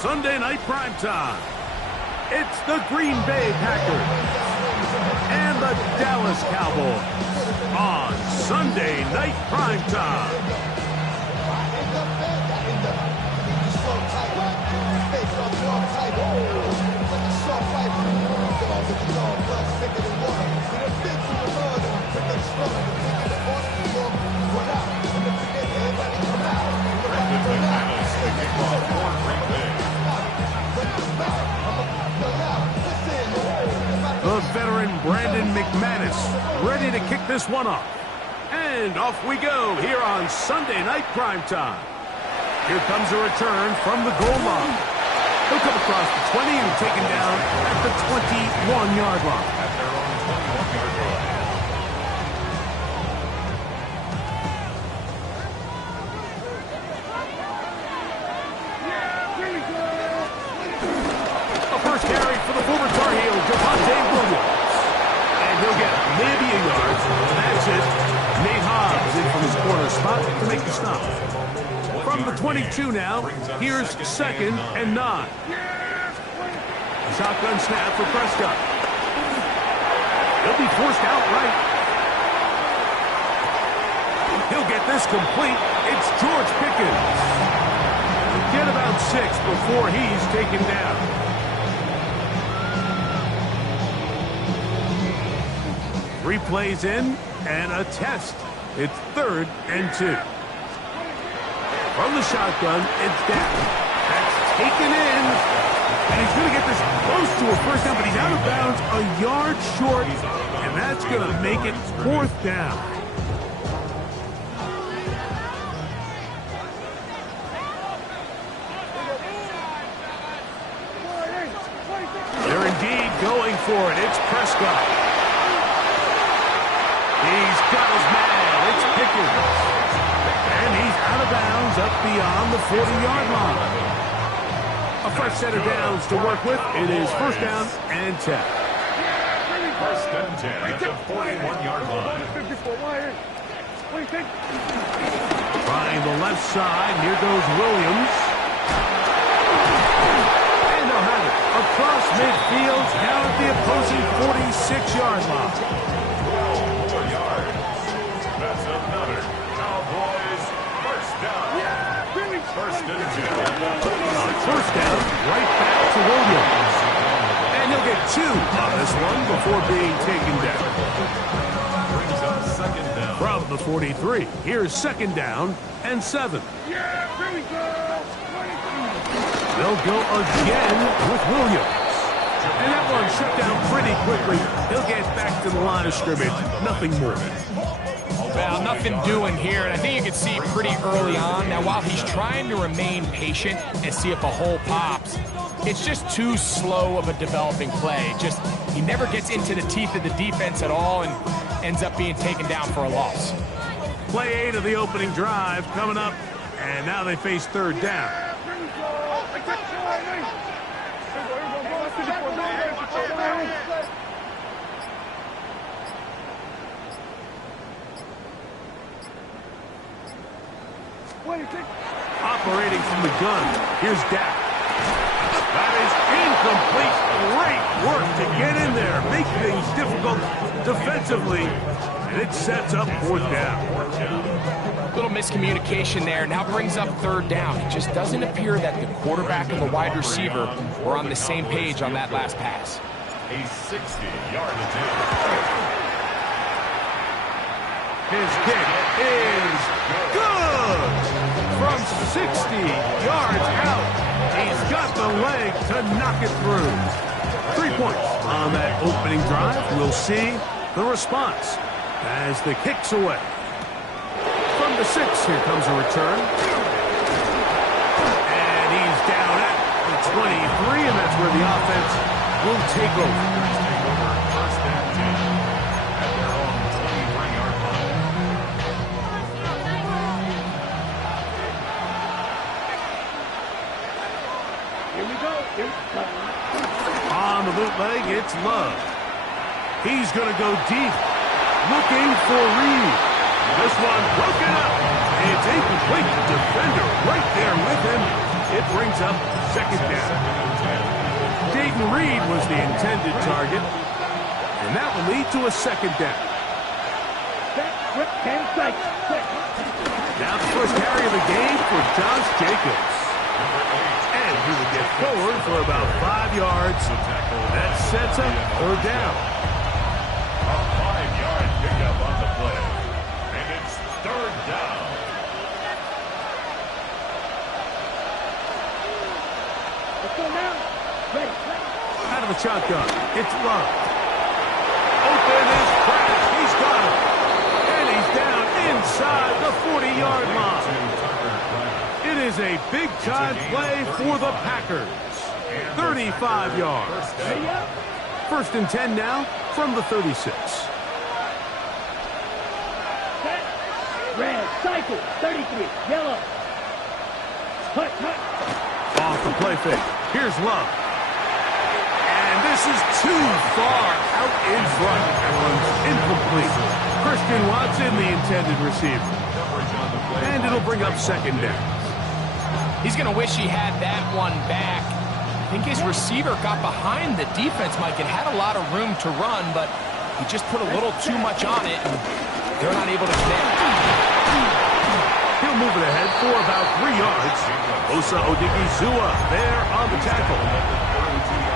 Sunday night primetime. It's the Green Bay Packers and the Dallas Cowboys on Sunday night primetime. The veteran Brandon McManus ready to kick this one off. And off we go here on Sunday night primetime. Here comes a return from the goal line. He'll come across the 20 and taken down at the 21-yard line. A first carry for the former Tar Heel, Williams. And he'll get maybe a yard. That's it. Nate Hobbs in from his corner spot to make the stop. From the 22 now, here's 2nd and 9. Shotgun snap for Prescott. He'll be forced outright. He'll get this complete. It's George Pickens. Get about 6 before he's taken down. Three plays in and a test. It's 3rd and 2. From the shotgun, it's down. That's taken in. And he's going to get this close to a first down, but he's out of bounds a yard short. And that's going to make it 4th down. They're indeed going for it. It's Prescott. He's got his man. It's Pickens. And he's out of bounds up beyond the 40-yard line. A fresh set of downs to work with. It is 1st down and 10. 1st and 10 at the 41-yard line. Trying the left side. Here goes Williams. And they'll have it across midfield down at the opposing 46-yard line. That's another Cowboys 1st down. 1st and 10. On 1st down, right back to Williams. And he'll get 2 on this one before being taken down. Brings up 2nd down. From the 43, here's 2nd down and 7. They'll go again with Williams. And that one shut down pretty quickly. He'll get back to the line of scrimmage. Nothing more. Well, nothing doing here, and I think you can see pretty early on. Now, while he's trying to remain patient and see if a hole pops, it's just too slow of a developing play. He never gets into the teeth of the defense at all and ends up being taken down for a loss. Play 8 of the opening drive coming up, and now they face 3rd down. Operating from the gun, here's Dak. That is incomplete. Great work to get in there, make things difficult defensively, and it sets up 4th down. Little miscommunication there. Now brings up 3rd down. It just doesn't appear that the quarterback and the wide receiver were on the same page on that last pass. A 60-yard attempt. His kick is good! From 60 yards out, he's got the leg to knock it through. 3 points on that opening drive. We'll see the response as the kick's away. From the 6, here comes a return. And he's down at the 23, and that's where the offense will take over. 1st and 10 at their own 23-yard line. On the bootleg, it's Love. He's going to go deep, looking for Reed. This one broken up. It's incomplete. Defender right there with him. It brings up second down. Jaden Reed was the intended target, and that will lead to a second down. Now the first carry of the game for Josh Jacobs. And he will get forward for about 5 yards. That sets up third down. A 5-yard pickup on the play. And it's third down. Out of the shotgun, it's Love. Open is Pratt. He's got him. And he's down inside the 40-yard line. It is a big-time play for the Packers. 35 yards. First and 10 now from the 36. Red, cycle, 33, yellow. Off the play fake. Here's Love. And this is too far out in front. That one's incomplete. Christian Watson, the intended receiver. And it'll bring up second down. He's going to wish he had that one back. I think his receiver got behind the defense, Mike, and had a lot of room to run, but he just put a little too much on it, and they're not able to connect. He'll move it ahead for about 3 yards. Osa Odigizua there on the tackle.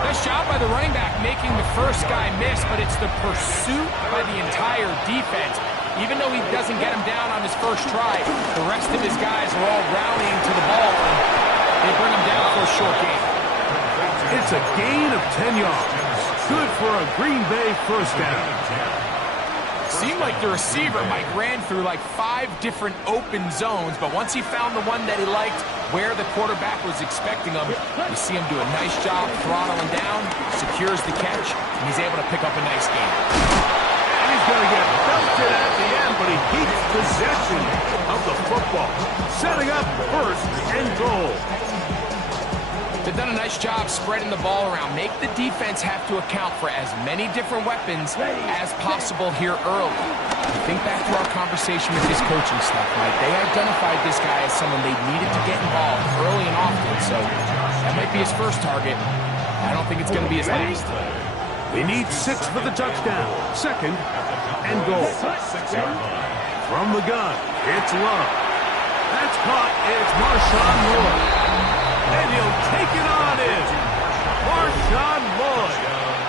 Nice job by the running back making the first guy miss, but it's the pursuit by the entire defense. Even though he doesn't get him down on his first try, the rest of his guys are all rallying to the ball, and they bring him down for a short gain. It's a gain of 10 yards. Good for a Green Bay first down. Seemed like the receiver, Mike, ran through like 5 different open zones, but once he found the one that he liked, where the quarterback was expecting him, you see him do a nice job throttling down, secures the catch, and he's able to pick up a nice gain. He's going to get belted at the end, but he keeps possession of the football. Setting up first and goal. They've done a nice job spreading the ball around. Make the defense have to account for as many different weapons as possible here early. Think back to our conversation with this coaching staff, Mike. They identified this guy as someone they needed to get involved early and often, so that might be his first target. I don't think it's going to be his last. They need 6 for the touchdown. Second and goal. From the gun, it's Love. That's caught. It's Marshawn Lloyd. And he'll take it on in. Marshawn Lloyd.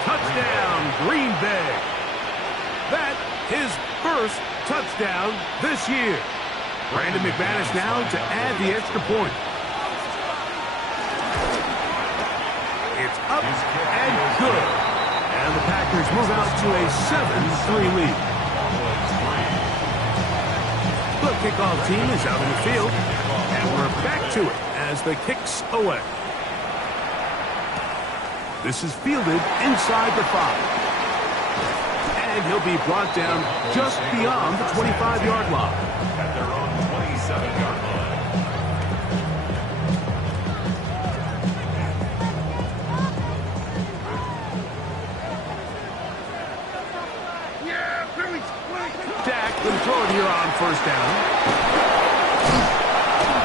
Touchdown, Green Bay. That his first touchdown this year. Brandon McManus now to add the extra point. It's up and good. And the Packers move out to a 7-3 lead. The kickoff team is out in the field. And we're back to it as the kick's away. This is fielded inside the 5. And he'll be brought down just beyond the 25-yard line. At their own 27-yard line. Dak will throw it here on first down.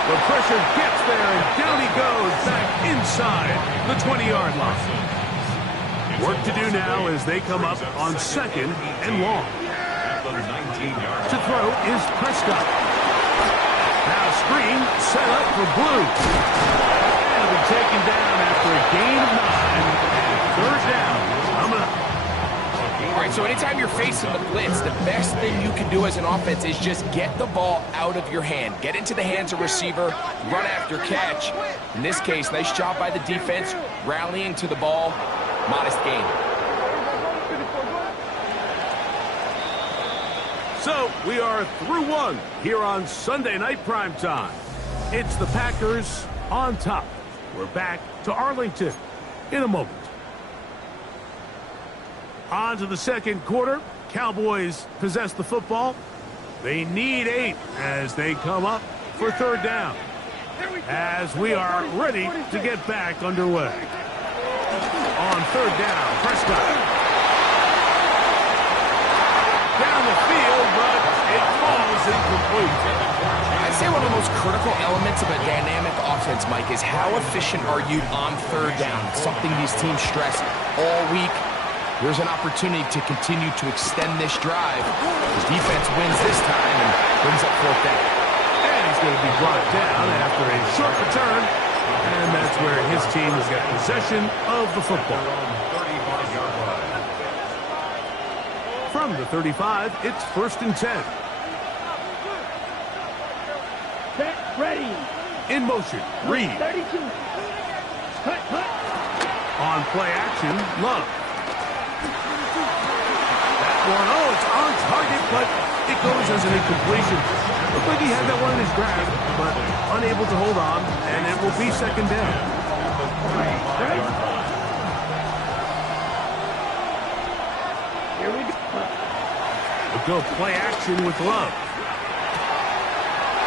The pressure gets there, and down he goes back inside the 20-yard line. Work to do now as they come up on second and long. To throw is Prescott. Now screen set up for Blue. And it'll be taken down after a gain of 9. And third down coming up. All right, so anytime you're facing the blitz, the best thing you can do as an offense is just get the ball out of your hand. Get into the hands of receiver, run after catch. In this case, nice job by the defense, rallying to the ball. Modest gain. So we are through one here on Sunday Night Primetime. It's the Packers on top. We're back to Arlington in a moment. On to the second quarter. Cowboys possess the football. They need 8 as they come up for third down. As we are ready to get back underway. On third down, Prescott. Down the field, but it falls incomplete. I'd say one of the most critical elements of a dynamic offense, Mike, is how efficient are you on third down? Something these teams stress all week. Here's an opportunity to continue to extend this drive. The defense wins this time and brings up fourth down. And he's going to be brought down after a short return. And that's where his team has got possession of the football. From the 35, it's 1st and 10. Set, ready. In motion, Reed. 32. Cut, cut. On play action, Love. That one, oh, it's on target, but it goes as an incompletion. Looked like he had that one in his grasp, but unable to hold on, and it will be 2nd down. Right. Here we go. We'll go play action with Love.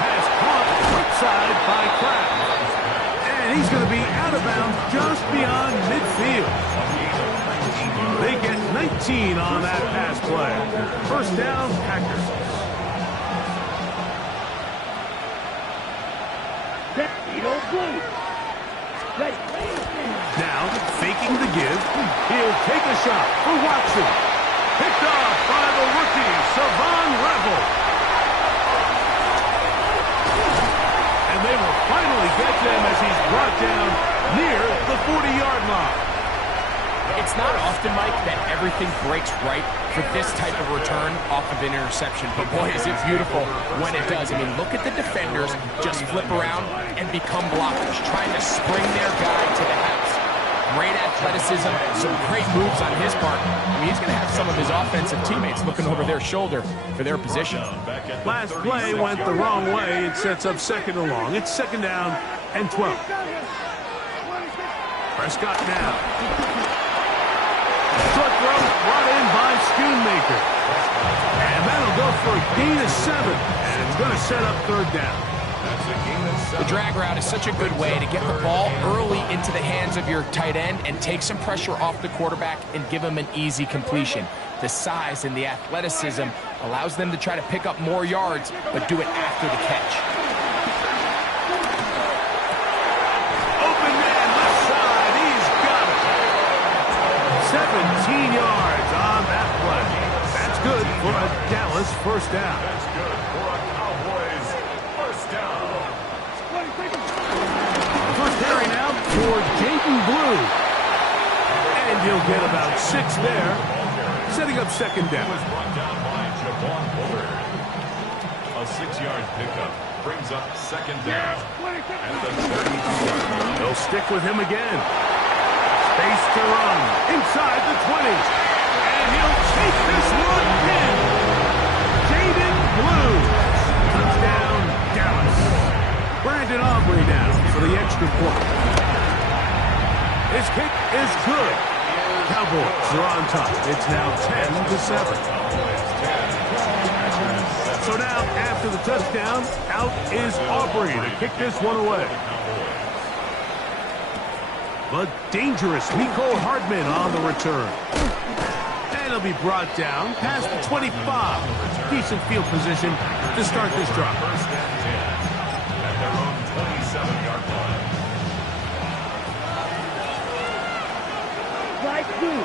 Pass caught right side by Kraft. And he's going to be out of bounds just beyond midfield. They get 19 on that pass play. 1st down, Packers. Blue. Ready. Now, faking the give, he'll take a shot for Watson. Picked off by the rookie, Savon Revel. And they will finally get him as he's brought down near the 40-yard line. It's not often, Mike, that everything breaks right for this type of return off of an interception. But boy, is it beautiful when it does. I mean, look at the defenders just flip around and become blockers, trying to spring their guy to the house. Great athleticism, some great moves on his part. I mean, he's going to have some of his offensive teammates looking over their shoulder for their position. Last play went the wrong way. It sets up 2nd and long. It's 2nd down and 12. Prescott now. Short throw brought in by Schoonmaker. And that'll go for a gain of 7. And it's going to set up 3rd down. The drag route is such a good way to get the ball early into the hands of your tight end and take some pressure off the quarterback and give him an easy completion. The size and the athleticism allows them to try to pick up more yards, but do it after the catch. Open man left side. He's got it. 17 yards on that play. That's good for a Dallas 1st down. That's good for a Cowboys 1st down. First carry now for Jaden Blue. And he'll get about 6 there, setting up 2nd down. Was brought down by Javon Bullard. A 6-yard pickup brings up 2nd down at the 32-yard line. They'll stick with him again. Space to run inside the 20. And he'll take this one in. Jaden Blue. Touchdown, Dallas. Brandon Aubrey now for the extra point. His kick is good. Cowboys are on top. It's now 10-7. So now, after the touchdown, out is Aubrey to kick this one away. But dangerous Mecole Hardman on the return. And he'll be brought down past the 25. Decent field position to start this drive. 1st and 10 at their own 27-yard line. Right through.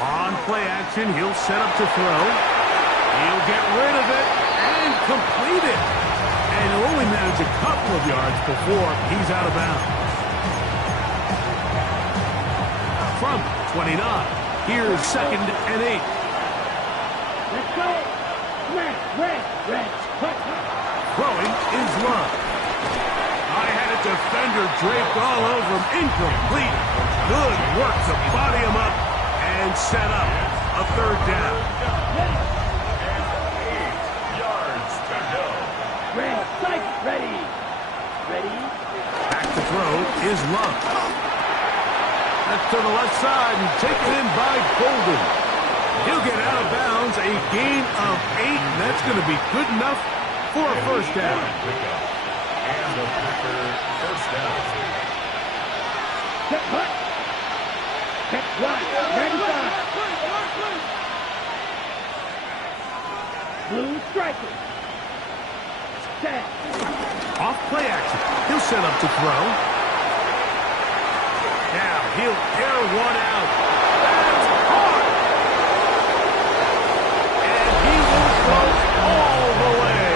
On play action, he'll set up to throw. He'll get rid of it and complete it. And he'll only manage a couple of yards before he's out of bounds. From 29, here's 2nd and 8. Let's go. Red. Cut. Throwing is Love. I had a defender draped all over him. Incomplete. Good work to body him up and set up a 3rd down. And 8 yards to go. Red. Sight. Ready. Back to throw is Love. That's to the left side and taken in by Golden. He'll get out of bounds, a gain of 8, and that's going to be good enough for a 1st down. And the Packer 1st down. Check cut. Check right. Ready side. Blue striker. Play action. He'll set up to throw. Now he'll air one out. That's hard. And he will go all the way.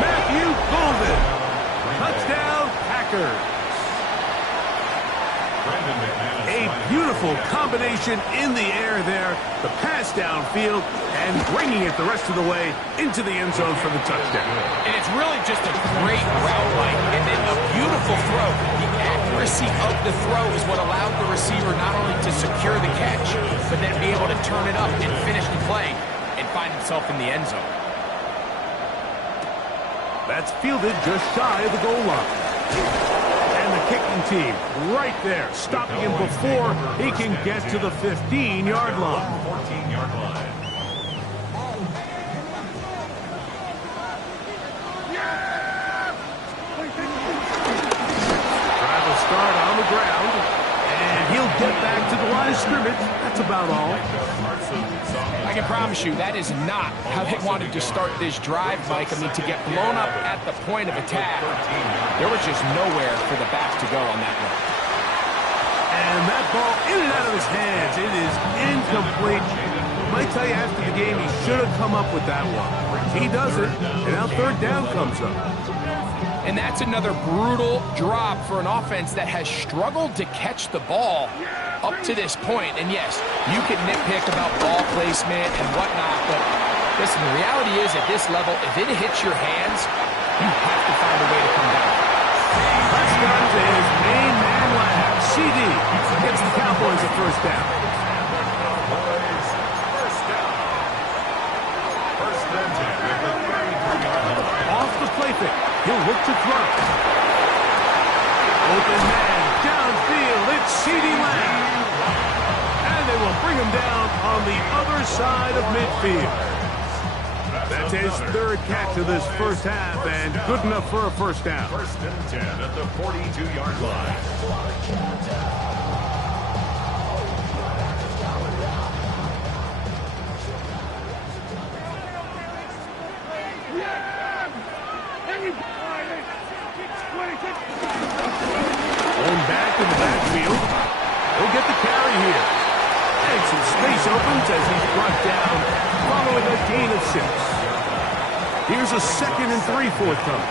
Matthew Golden. Touchdown, Packers. A beautiful combination in the air there. The pass downfield and bringing it the rest of the way into the end zone for the touchdown. And it's really just a great route, Mike, and then a beautiful throw. The accuracy of the throw is what allowed the receiver not only to secure the catch, but then be able to turn it up and finish the play and find himself in the end zone. That's fielded just shy of the goal line. And the kicking team right there, stopping him before he can get to the 15-yard line. 14-yard line. Drive will start on the ground, and he'll get back to the line of scrimmage. That's about all. I can promise you that is not how they wanted to start this drive, Mike. I mean, to get blown up at the point of attack, there was just nowhere for the backs to go on that one. And that ball in and out of his hands. It is incomplete. Might tell you after the game he should have come up with that one. He doesn't, and now third down comes up. And that's another brutal drop for an offense that has struggled to catch the ball up to this point. And yes, you can nitpick about ball placement and whatnot, but listen, the reality is at this level, if it hits your hands, you have to find a way to come down. Touchdown to his main man lab. CD gets the Cowboys a first down. Off the play fake. He'll look to throw. Open man, downfield, it's CeeDee Lamb. And they will bring him down on the other side of midfield. That's his third catch of this first half, and good enough for a first down. First and 10 at the 42-yard line. Going back in the backfield. He'll get the carry here. And some space opens as he's brought down following a gain of 6. Here's a 2nd and 3 forthcoming.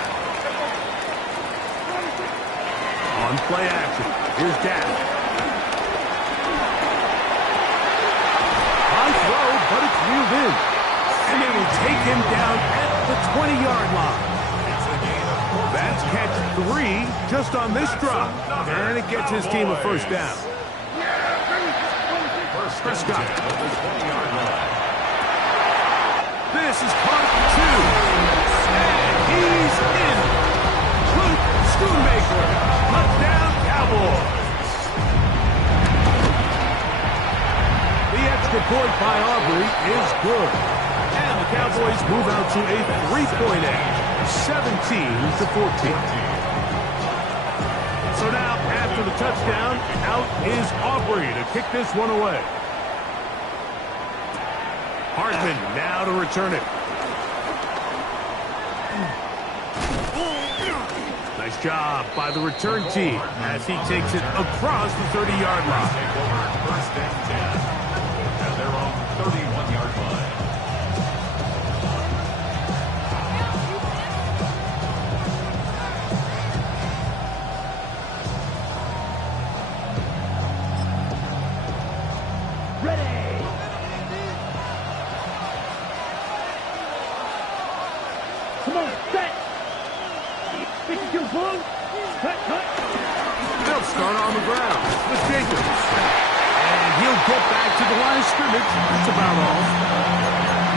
On play action. Here's Dak. High throw, but it's reeled in. And they will take him down at the 20-yard line. That's catch 3 just on this drop. And it gets his team a first down. Prescott. This is caught at 2. And he's in. Luke Schoonmaker. Touchdown, Cowboys. The extra point by Aubrey is good. And the Cowboys move out to a 3-point edge. 17-14. So now, after the touchdown, out is Aubrey to kick this one away. Hartman now to return it. Nice job by the return team as he takes it across the 30-yard line. First and 10 at their own 31-yard line. They'll start on the ground with Jacobs. And he'll get back to the line of scrimmage. That's about all.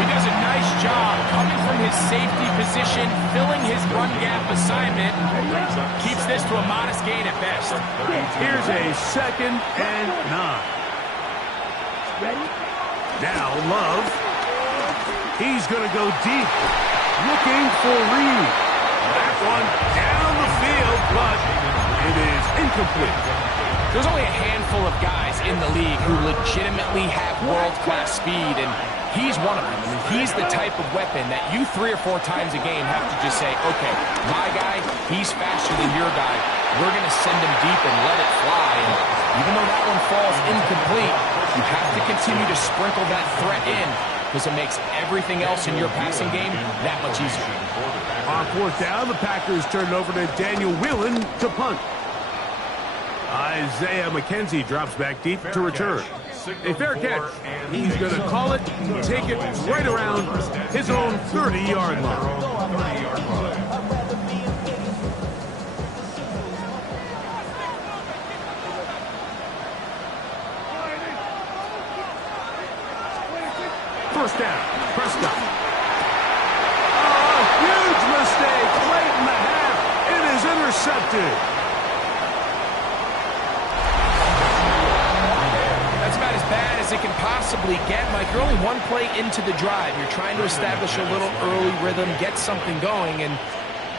He does a nice job coming from his safety position, filling his run gap assignment. Keeps this to a modest gain at best. Here's a 2nd and 9. Now Love. He's going to go deep. Looking for Reed. That one down the field, but it is incomplete. There's only a handful of guys in the league who legitimately have world-class speed, and he's one of them. I mean, he's the type of weapon that you 3 or 4 times a game have to just say, okay, my guy, he's faster than your guy. We're going to send him deep and let it fly. And even though that one falls incomplete, you have to continue to sprinkle that threat in because it makes everything else in your passing game that much easier. On 4th down, the Packers turn it over to Daniel Whelan to punt. Isaiah McKenzie drops back deep to return. A fair catch. He's going to call it, take it right around his own 30-yard line. First down, Prescott. Oh, huge mistake late in the half. It is intercepted. That's about as bad as it can possibly get. Mike, you're only one play into the drive. You're trying to establish a little early rhythm, get something going, and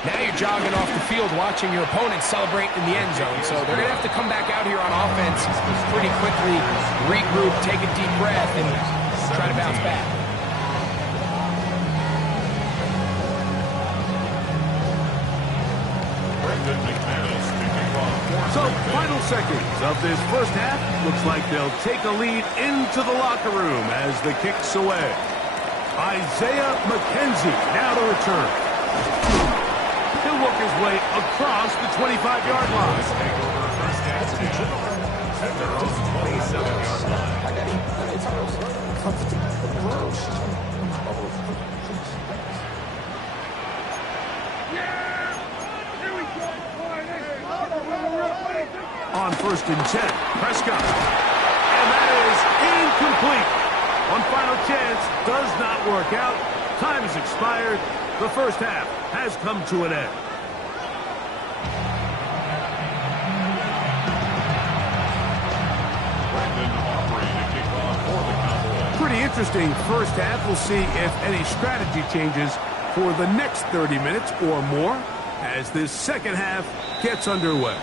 now you're jogging off the field watching your opponent celebrate in the end zone. So they're going to have to come back out here on offense pretty quickly, regroup, take a deep breath, and try to bounce back. So, final seconds of this first half. Looks like they'll take a lead into the locker room as the kick's away. Isaiah McKenzie now to return. He'll work his way across the 25-yard line. At their own 27-yard line. On 1st and 10, Prescott. And that is incomplete. One final chance does not work out. Time has expired. The first half has come to an end. Pretty interesting first half. We'll see if any strategy changes for the next 30 minutes or more as this second half gets underway.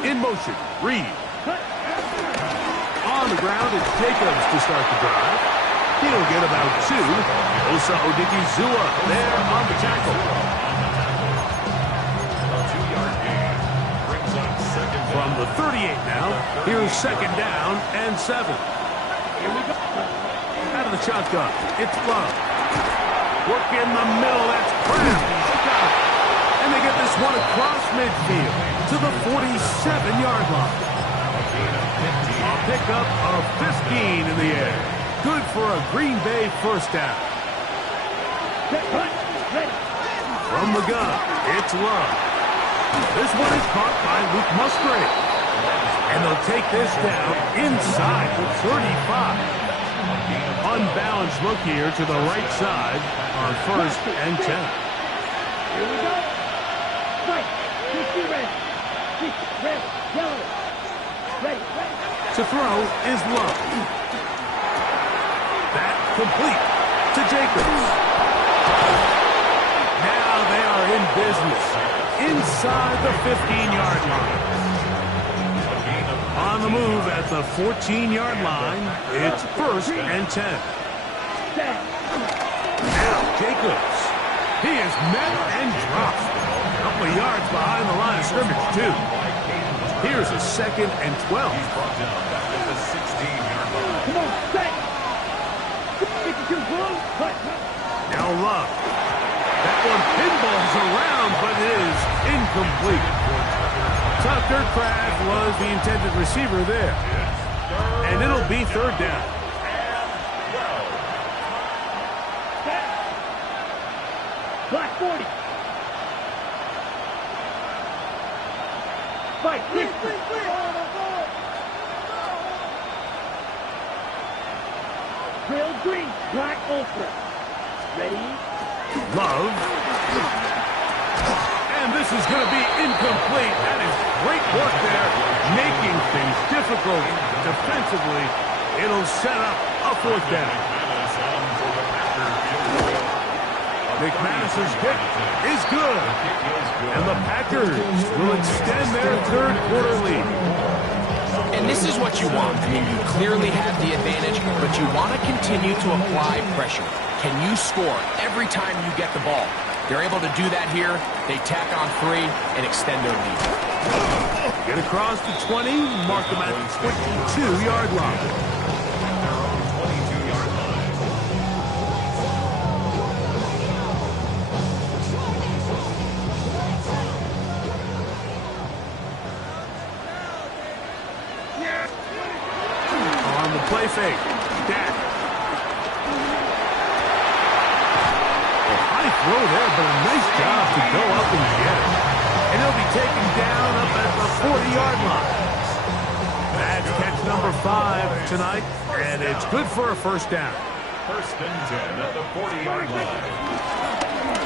In motion, Reed. On the ground, it's Jacobs to start the drive. He'll get about 2. Osa Odigizua there on the tackle. From the 38 now, here's 2nd down and 7. Here we go. Out of the shotgun, it's Love. Work in the middle, that's Brown. Got it. And they get this one across midfield to the 47-yard line. A pickup of 15 in the air. Good for a Green Bay first down. From the gun, it's Love. This one is caught by Luke Musgrave. And they'll take this down inside the 35. Unbalanced look here to the right side on 1st and 10. Here we go. Right. 50 red. 50 red. Yellow. Ready. To throw is Love. That complete to Jacobs. Now they are in business inside the 15-yard line. On the move at the 14-yard line, it's 1st and 10. Now Jacobs. He is met and dropped. A couple of yards behind the line of scrimmage, too. Here's a 2nd and 12. He's brought down back at the 16-yard line. Come on, set. 52 blue. Now Love. That one pinballs around, but it is incomplete. Tucker Craft was the intended receiver there. And it'll be 3rd down. Black 40. Fight. Grill green. Black ultra. Ready? Love. And this is going to be incomplete. That is great work there, making things difficult defensively. It'll set up a 4th down. McManus's kick is good. And the Packers will extend their third quarter lead. And this is what you want. I mean, you clearly have the advantage, but you want to continue to apply pressure. Can you score every time you get the ball? They're able to do that here. They tack on 3 and extend their lead. Get across the 20, mark them at the 22-yard line. On the play fake, Dak. High throw there, but a nice job to go up and get it. And he'll be taken down up at the 40-yard line. That's catch number 5 tonight, and it's good for a first down. First and 10 at the 40-yard line.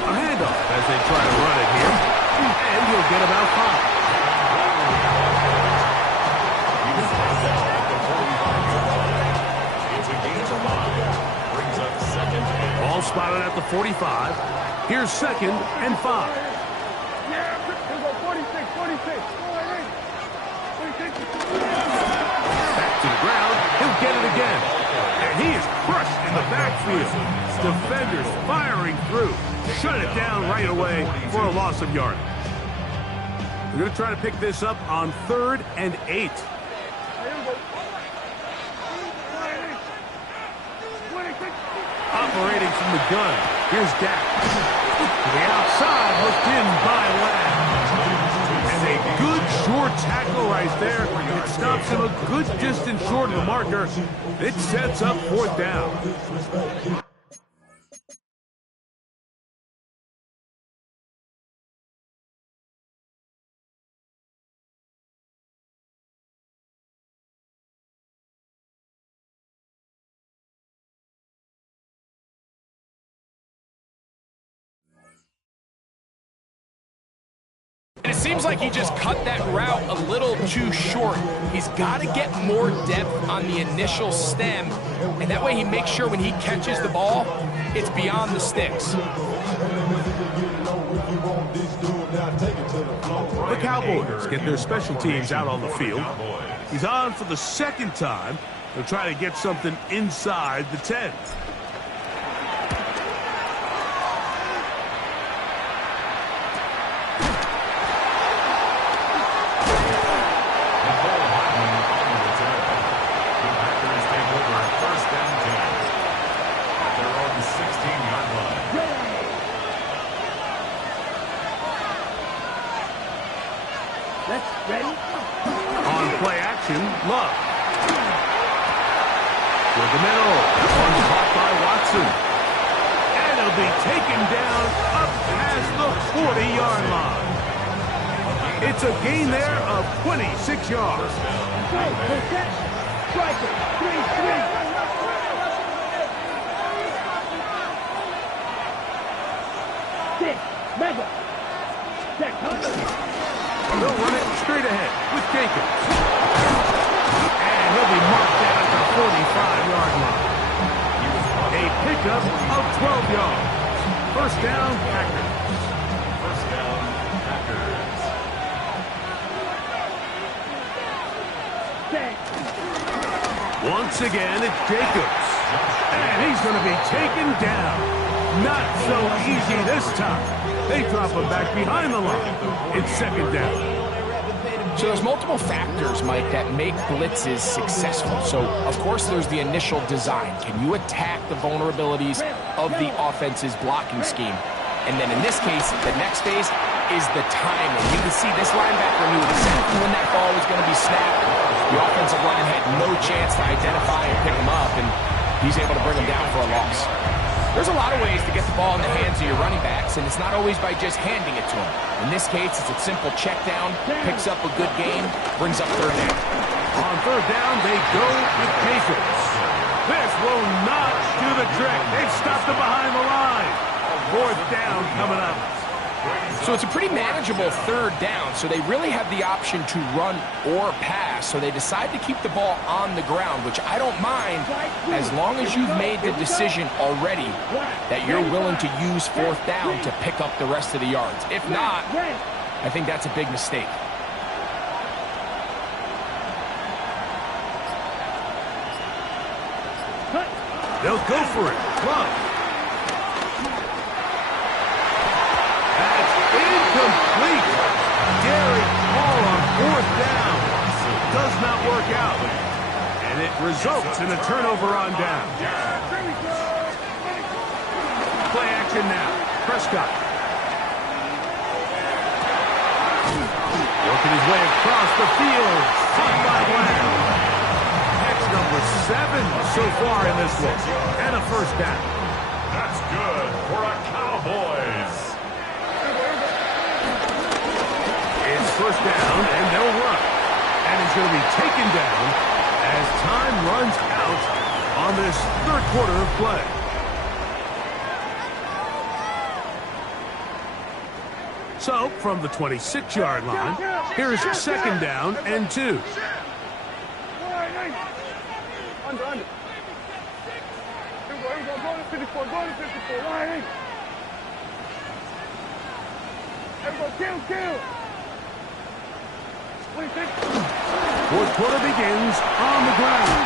A handoff as they try to run it here, and he'll get about 5. It's a gain of 5. Brings up second and Ball spotted at the 45. Here's second and 5. Back to the ground. He'll get it again. And he is crushed in the backfield. Defenders firing through. Shut it down right away for a loss of yardage. We're going to try to pick this up on 3rd and 8. Operating from the gun. Here's Dak. To the outside, hooked in by Lamb. And a good short tackle right there. It stops him a good distance short of the marker. It sets up 4th down. And it seems like he just cut that route a little too short. He's got to get more depth on the initial stem, and that way he makes sure when he catches the ball, it's beyond the sticks. The Cowboys get their special teams out on the field. He's on for the 2nd time. They'll try to get something inside the 10. On play action, Love. With the middle. One caught by Watson. And he'll be taken down up past the 40-yard line. It's a gain there of 26 yards. They'll run it straight ahead with Jacobs. And he'll be marked down at the 45-yard line. A pickup of 12 yards. First down, Packers. first down, Packers. Once again, it's Jacobs. And he's going to be taken down. Not so easy this time. They drop him back behind the line. It's 2nd down. So there's multiple factors, Mike, that make blitzes successful. So, of course, there's the initial design. Can you attack the vulnerabilities of the offense's blocking scheme? And then in this case, the next phase is the timing. You can see this linebacker knew exactly when that ball was going to be snapped. The offensive line had no chance to identify and pick him up, and he's able to bring him down for a loss. There's a lot of ways to get the ball in the hands of your running backs, and it's not always by just handing it to them. In this case, it's a simple check down, picks up a good gain, brings up 3rd down. On 3rd down, they go with Jacobs. This will not do the trick. They've stopped him behind the line. 4th down coming up. So it's a pretty manageable third down, so they really have the option to run or pass, so they decide to keep the ball on the ground, which I don't mind as long as you've made the decision already that you're willing to use fourth down to pick up the rest of the yards. If not, I think that's a big mistake. They'll go for it. Love. That's incomplete. Gary Hall on fourth down. Does not work out. And it results in a turnover on down. Play action now. Prescott. Working his way across the field. Caught by Lamb. Number 7 so far in this one. And a first down. That's good for a Cowboys. It's first down, and they'll run. And he's going to be taken down as time runs out on this third quarter of play. So, from the 26-yard line, here's second down and 2. Under. Here we go, go to 54, go to 54, line. Here we go, kill. 26. Fourth quarter begins on the ground.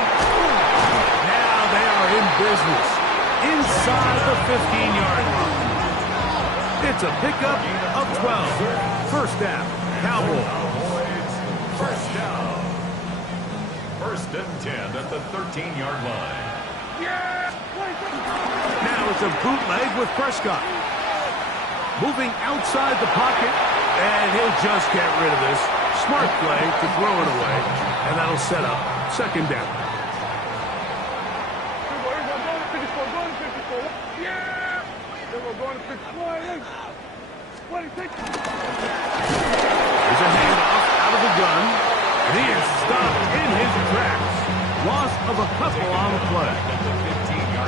Now they are in business inside the 15-yard line. It's a pickup of 12. First down, Cowboys. First down. First and 10 at the 13-yard line. Now it's a bootleg with Prescott. Moving outside the pocket, and he'll just get rid of this. Smart play to throw it away, and that'll set up second down. There's a handoff out of the gun. And he is stopped in his tracks. Loss of a couple on the play.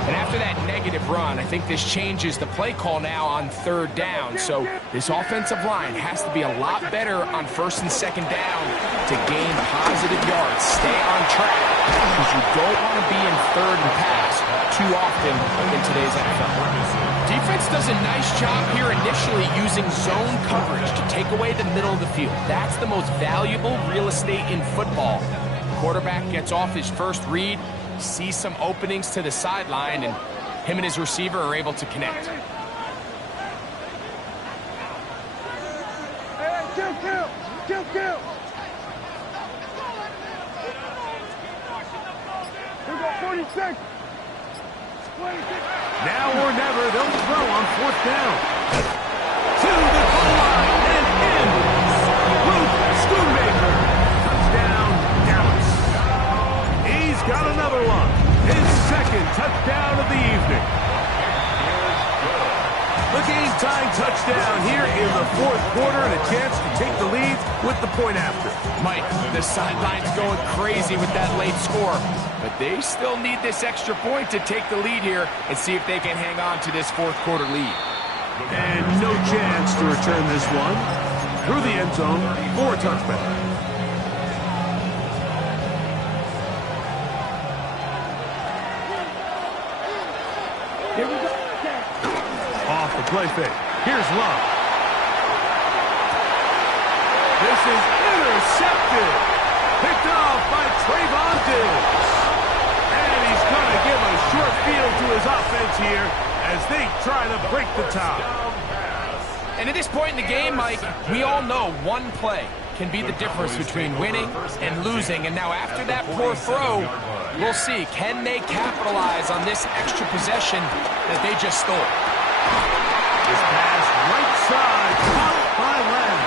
And after that negative run, I think this changes the play call now on third down. So this offensive line has to be a lot better on first and second down to gain positive yards. Stay on track because you don't want to be in third and pass too often in today's NFL. Defense does a nice job here initially using zone coverage to take away the middle of the field. That's the most valuable real estate in football. Quarterback gets off his first read, sees some openings to the sideline, and him and his receiver are able to connect. Kill. We got 46. Now or never, they'll throw on fourth down. To the goal line and in. Luke Schoonmaker. Touchdown, Dallas. He's got another one. His second touchdown of the evening. The game-time touchdown here in the fourth quarter and a chance to take the lead with the point after. Mike, the sideline's going crazy with that late score, but they still need this extra point to take the lead here and see if they can hang on to this fourth quarter lead. And no chance to return this one through the end zone for a touchback. Here we go. Off the play fake. Here's Love. This is intercepted. Picked off by Trayvon Diggs. And he's going to give a short field to his offense here as they try to break the tie. And at this point in the game, Mike, we all know one play can be the difference between winning and losing. And now after that poor throw, we'll see, can they capitalize on this extra possession that they just stole? This pass right side, caught by Lamb.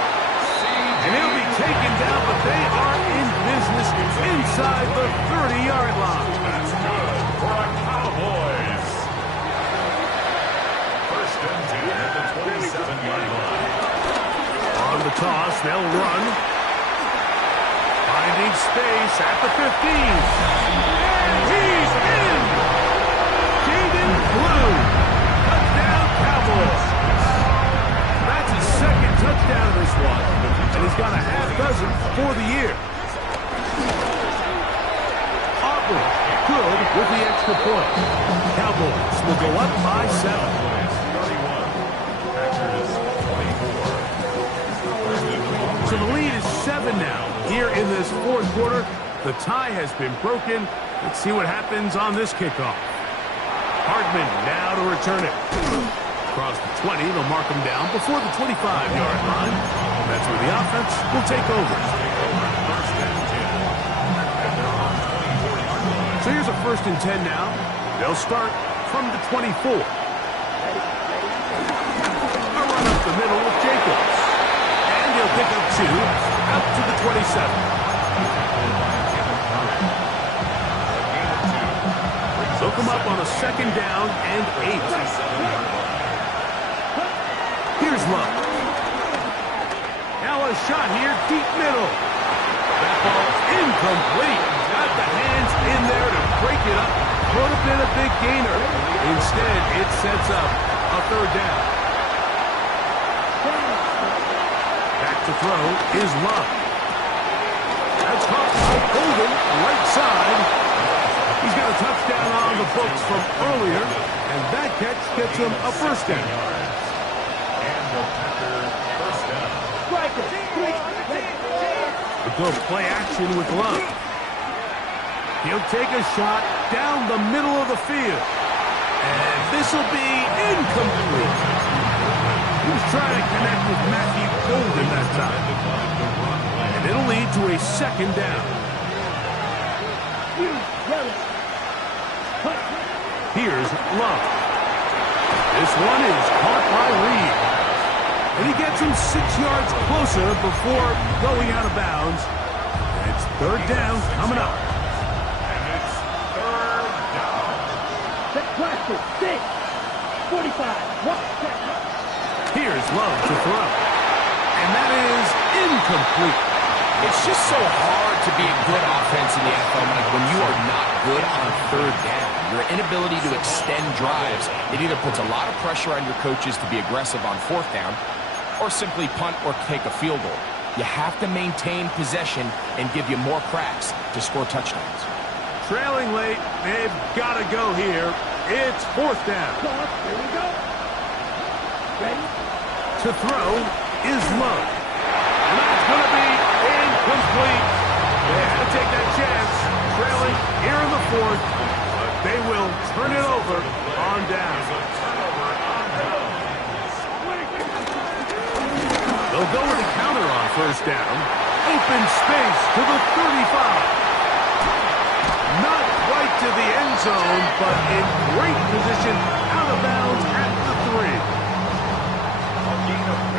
And he'll be taken down, but they are in business inside the 30-yard line. That's good for a Cowboys. First and 10 at the 27-yard line. On the toss, they'll run. Finding space at the 15. And he's in! Jaden Blue. Touchdown, Cowboys. That's a one, and he's got a half dozen for the year. Aubrey, good with the extra point. Cowboys will go up by 7. So the lead is 7 now. Here in this fourth quarter, the tie has been broken. Let's see what happens on this kickoff. Hardman now to return it. Across the 20, they'll mark him down before the 25-yard line. That's where the offense will take over. So here's a 1st and 10 now. They'll start from the 24. A run up the middle with Jacobs. And he'll pick up 2 out to the 27. They'll come up on a 2nd down and 8. Here's Love. Now a shot here, deep middle. That ball incomplete. Got the hands in there to break it up. Could have been a big gainer. Instead, it sets up a 3rd down. Back to throw is Love. That's caught by Golden, right side. He's got a touchdown on the books from earlier, and that catch gets him a 1st down. And the Packer 1st down. We'll go play action with Love. He'll take a shot down the middle of the field. And this will be incomplete. He was trying to connect with Matthew Golden that time. And it'll lead to a 2nd down. Here's Love. This one is caught by Reed. And he gets him 6 yards closer before going out of bounds. It's 3rd down coming up. And it's 3rd down. Practice, 6, 45, 1 second. Here's Love to throw. And that is incomplete. It's just so hard to be a good offense in the NFL, Mike, when you are not good on 3rd down. Your inability to extend drives, it either puts a lot of pressure on your coaches to be aggressive on 4th down or simply punt or take a field goal. You have to maintain possession and give you more cracks to score touchdowns. Trailing late, they've got to go here. It's 4th down. Here we go. Ready? To throw is Love. And that's going to be incomplete. They had to take that chance. Trailing here in the 4th. But they will turn it over on down. They'll go with a counter on 1st down. Open space to the 35. Not quite to the end zone, but in great position out of bounds at the 3.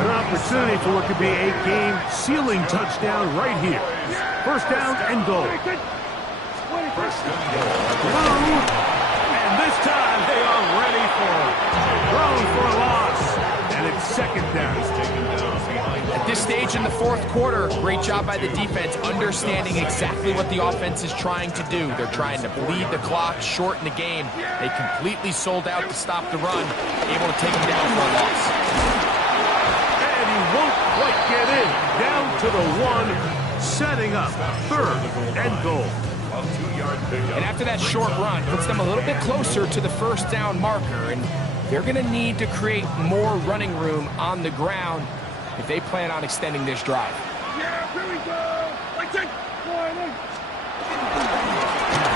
An opportunity for what could be a game-sealing touchdown right here. 1st down and goal. Through, and this time they are ready for it. Thrown for a loss, and it's 2nd down. At this stage in the 4th quarter, great job by the defense, understanding exactly what the offense is trying to do. They're trying to bleed the clock, shorten the game. They completely sold out to stop the run, able to take them down for a loss. And he won't quite get in. Down to the 1, setting up 3rd and goal. And after that short run, puts them a little bit closer to the 1st down marker, and they're going to need to create more running room on the ground if they plan on extending this drive. Yeah, here we go. Like that.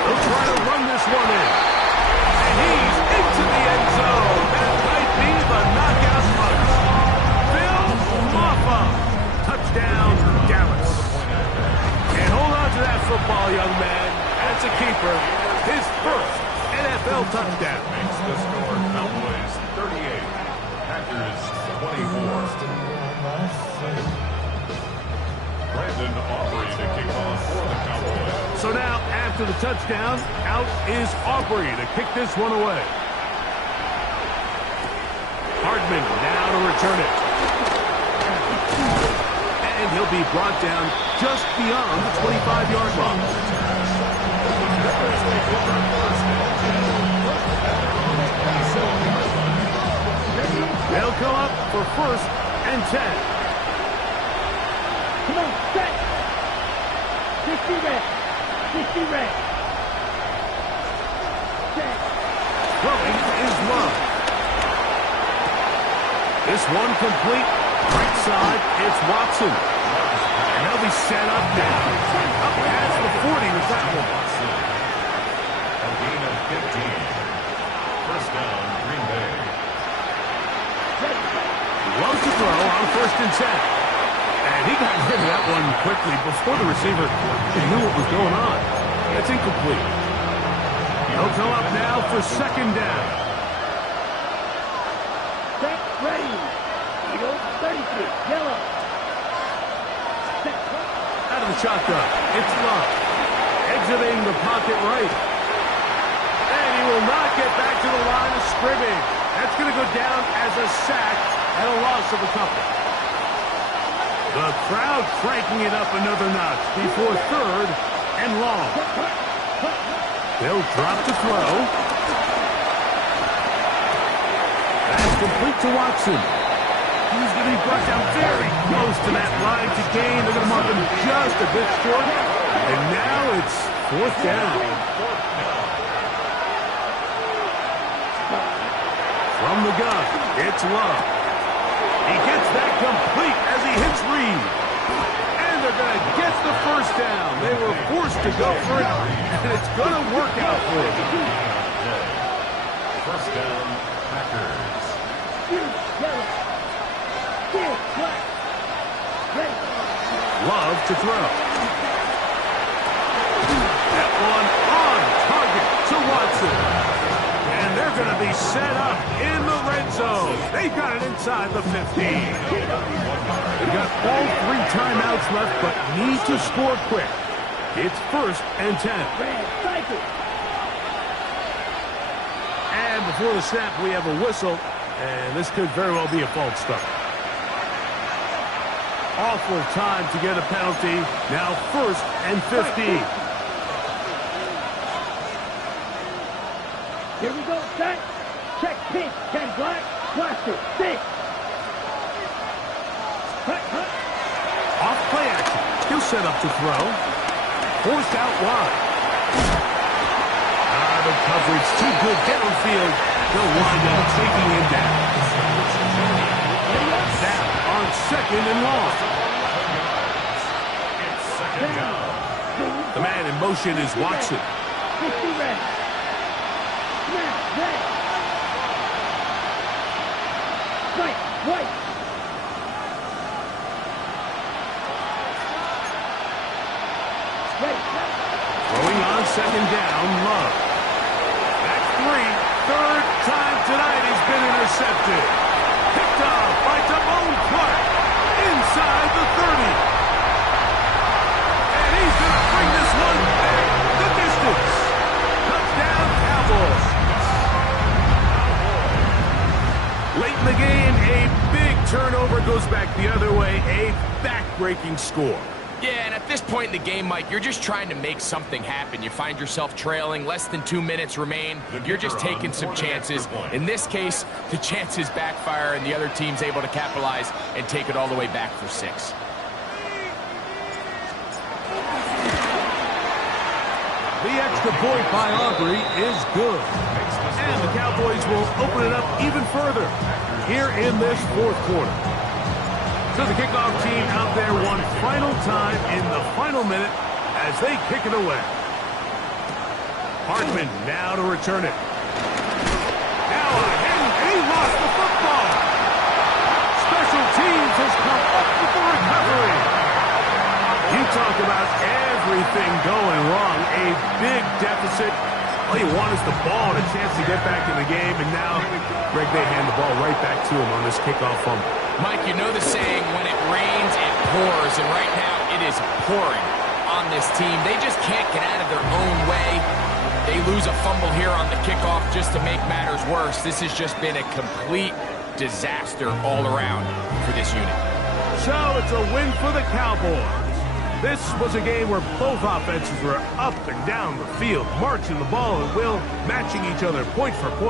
They'll try to run this one in. And he's into the end zone. That might be the knockout punch. Phil Maffa. Touchdown, Dallas. And hold on to that football, young man. That's a keeper. His 1st NFL touchdown. Makes the score Cowboys 38, Packers 24. Brandon Aubrey to kick off for the Cowboys. So now, after the touchdown, out is Aubrey to kick this one away. Hardman now to return it. And he'll be brought down just beyond the 25-yard line. They'll come up for 1st and 10. red. 60 red. Set. Throwing is Love. This one complete. Right side, it's Watson. And they'll be set up now. Up past the 40 with that one. A gain of 15. First down, Green Bay. Loves to throw on 1st and 10. And he got rid of that one quickly before the receiver knew what was going on. That's incomplete. He'll come up now for 2nd down. Set. Ready. Eagle. 33. Yellow. Set. Out of the shotgun, it's Love. Exiting the pocket right. And he will not get back to the line of scrimmage. That's going to go down as a sack and a loss of a couple. The crowd cranking it up another notch before 3rd and long. They'll drop to throw. That's complete to Watson. He's going to be brought down very close to that line to gain. They're going to mark him just a bit short. And now it's 4th down. From the gun, it's Love. He gets that complete as he hits Reed. And they're going to get the 1st down. They were forced to go for it, and it's going to work out for them. First down, Packers. Yellow. Black. Red. Love to throw. That one on target to Watson. And they're going to be set up in the red zone. They've got it inside the 15. They've got all 3 timeouts left, but need to score quick. It's 1st and 10. Red. Cycle. And before the snap, we have a whistle, and this could very well be a false start. Awful time to get a penalty. Now 1st and 15. Here we go. Set. Check pink. 10 black. Plastic. 6. Cut. Off play action. He'll set up to throw. Forced out wide. The coverage too good downfield. They'll wind up taking him down. Now on 2nd and long. It's 2nd down. The man in motion is Watson. 50 red. Snap. Red. White. Ready. Throwing on 2nd down, Love. That's 3. 3rd time tonight he's been intercepted. Picked off by Damone Clark inside the 30. And he's going to bring this one back the distance. Touchdown, Cowboys. Late in the game, a big turnover goes back the other way. A back-breaking score. Yeah, and at this point in the game, Mike, you're just trying to make something happen. You find yourself trailing, less than 2 minutes remain. You're just taking some chances. In this case, the chances backfire, and the other team's able to capitalize and take it all the way back for 6. The extra point by Aubrey is good. And the Cowboys will open it up even further here in this 4th quarter. So the kickoff team out there one final time in the final minute as they kick it away. Hartman now to return it. Now ahead, and he lost the football. Special teams has come up with the recovery. You talk about everything going wrong. A big deficit. All you want is the ball and a chance to get back in the game. And now, Greg, they hand the ball right back to him on this kickoff fumble. Mike, you know the saying, when it rains, it pours. And right now, it is pouring on this team. They just can't get out of their own way. They lose a fumble here on the kickoff just to make matters worse. This has just been a complete disaster all around for this unit. So it's a win for the Cowboys. This was a game where both offenses were up and down the field, marching the ball at will, matching each other point for point.